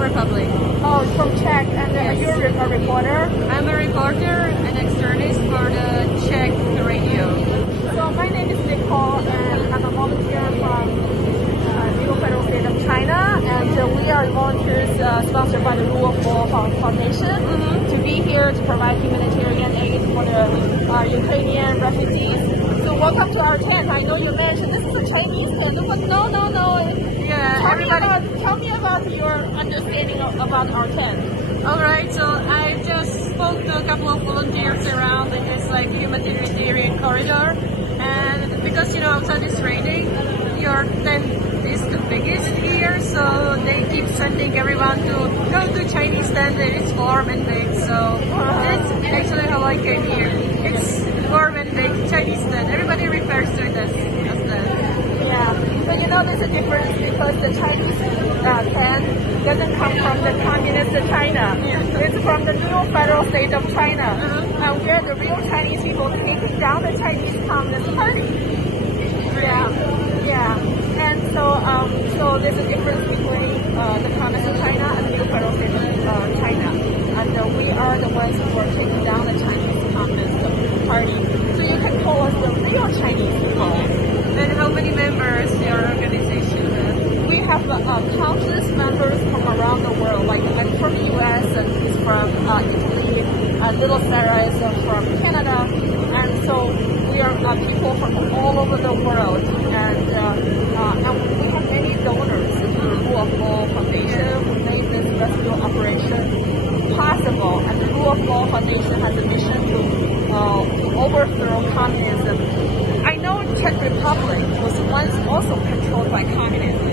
Republic. Oh, from Czech, and Yes. you're a reporter. I'm a reporter and externist for the Czech radio. So my name is Nicole, and I'm a volunteer from the Federal State of China, and we are volunteers sponsored by the Rule of Law Foundation to be here to provide humanitarian aid for the Ukrainian refugees. So welcome to our tent. I know you mentioned this is a Chinese tent, but no. Yeah, Tell me about your understanding about our tent. Alright, so I just spoke to a couple of volunteers around in this like humanitarian corridor, and because outside it's raining, your tent is the biggest here, so they keep sending everyone to go to Chinese tent and it's warm and big, so that's actually how I came here. It's warm and big Chinese tent. Everybody refers to it as that. Yeah, but there's a difference because the Chinese tent doesn't come from the communist China. It's from the new federal state of China. And we're the real Chinese people taking down the Chinese Communist Party. Yeah. And so there's a difference between the communist China and the new federal state of China. And we are the ones who are taking down the Chinese Communist Party. So you can call us the real Chinese people. And how many members your organization has? We have countless members from around the world. Like I'm from the U.S. and he's from Italy. Little Sarah is from Canada, and so we are people from all over the world. And we have many donors in the Rule of Law Foundation who made this rescue operation possible. And the Rule of Law Foundation has a mission to overthrow communism. I know Czech Republic was once also controlled by communism.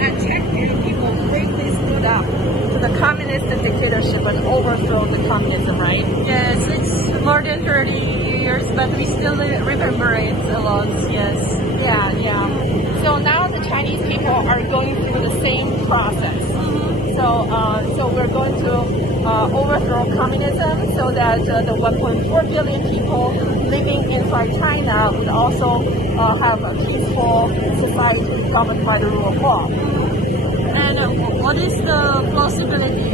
And Czech people bravely stood up to the communist dictatorship and overthrow the communism, right? Yes, it's more than 30 years, but we still remember it a lot, yes. Yeah. So now the Chinese people are going through the same process. So we're going to overthrow communism so that the 1.4 billion people living inside China would also have a peaceful society governed by the rule of law. And what is the possibility,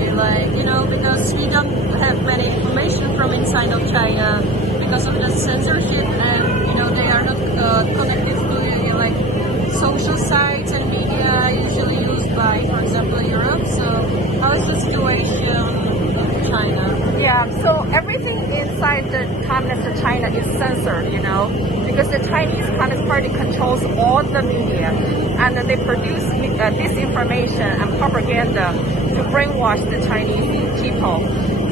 because we don't have many information from inside of China because of the censorship, and they are not connected to social sites and media usually used by, for example, Europe. So how is the situation in China? Yeah, so everything inside the communist China is censored, because the Chinese Communist Party controls all the media, and they produce disinformation and propaganda to brainwash the Chinese people.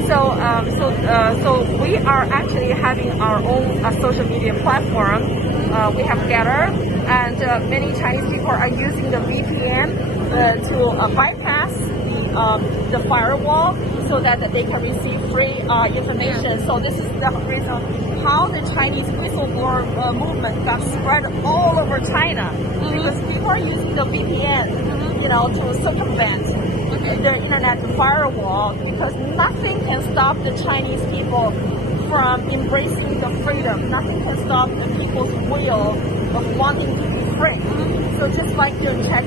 So we are actually having our own social media platform. We have Gather, and many Chinese people are using the VPN to bypass the firewall so that they can receive free information. So this is the reason how the Chinese whistleblower movement got spread all over China, because people are using the VPN, to circumvent the internet firewall, because nothing can stop the Chinese people from embracing the freedom. Nothing can stop the people's will of wanting to be free. So just like your Czech,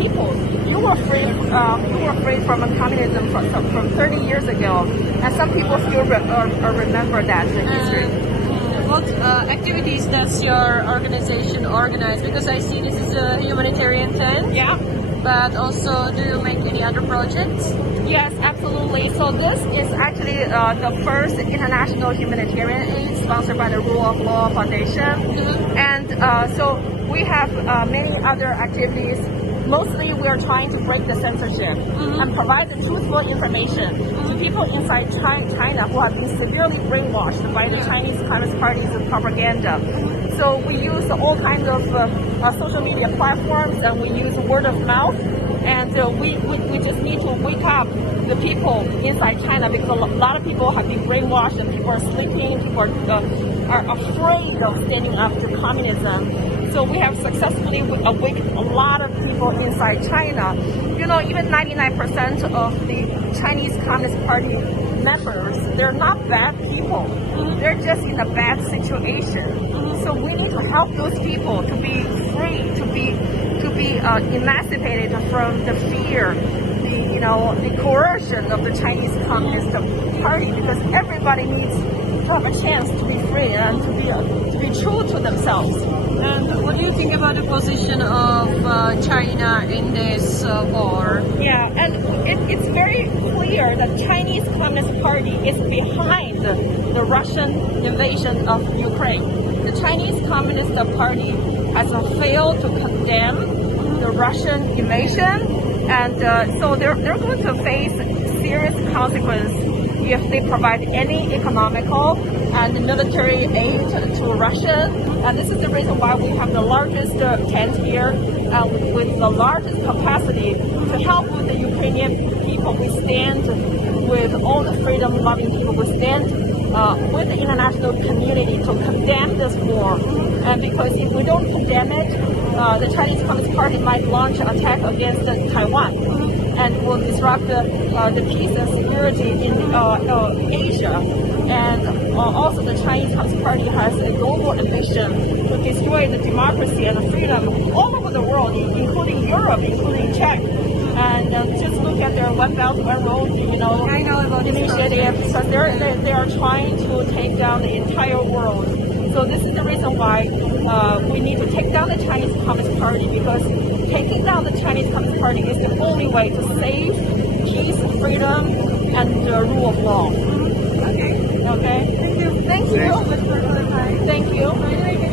people, you were free from communism from 30 years ago, and some people still remember that history. What activities does your organization organize? Because I see this is a humanitarian tent. Yeah. But also, do you make any other projects? Yes, absolutely. So this is actually the first international humanitarian aid sponsored by the Rule of Law Foundation. And so we have many other activities. Mostly we are trying to break the censorship and provide the truthful information to people inside China who have been severely brainwashed by the Chinese Communist Party's propaganda. So we use all kinds of social media platforms, and we use word of mouth, and we just need to wake up the people inside China, because a lot of people have been brainwashed and people are sleeping, people are afraid of standing up to communism. So we have successfully awakened a lot of people inside China. Even 99% of the Chinese Communist Party members, they're not bad people. They're just in a bad situation. So we need to help those people to be free, to be emancipated from the fear, the coercion of the Chinese Communist Party, because everybody needs to have a chance to be free and to be true to themselves. And what do you think about the position of China in this war? Yeah, and it's very clear that Chinese Communist Party is behind the Russian invasion of Ukraine. The Chinese Communist Party has failed to condemn the Russian invasion, and so they're going to face serious consequences if they provide any economical and military aid to Russia. And this is the reason why we have the largest tent here with the largest capacity to help with the Ukrainian people. We stand with all the freedom-loving people. We stand with the international community to condemn this war. And because if we don't condemn it, the Chinese Communist Party might launch an attack against Taiwan and will disrupt the peace and security in Asia. And also the Chinese Communist Party has a global ambition to destroy the democracy and the freedom all over the world, including Europe, including Czech. And just look at their One Belt, One Road, I know about initiative, because they are trying to take down the entire world. So this is the reason why we need to take down the Chinese Communist Party, because taking down the Chinese Communist Party is the only way to save peace, freedom, and the rule of law. Okay. Okay? Thank you. Thank you. Thank you so much for clarifying. Thank you.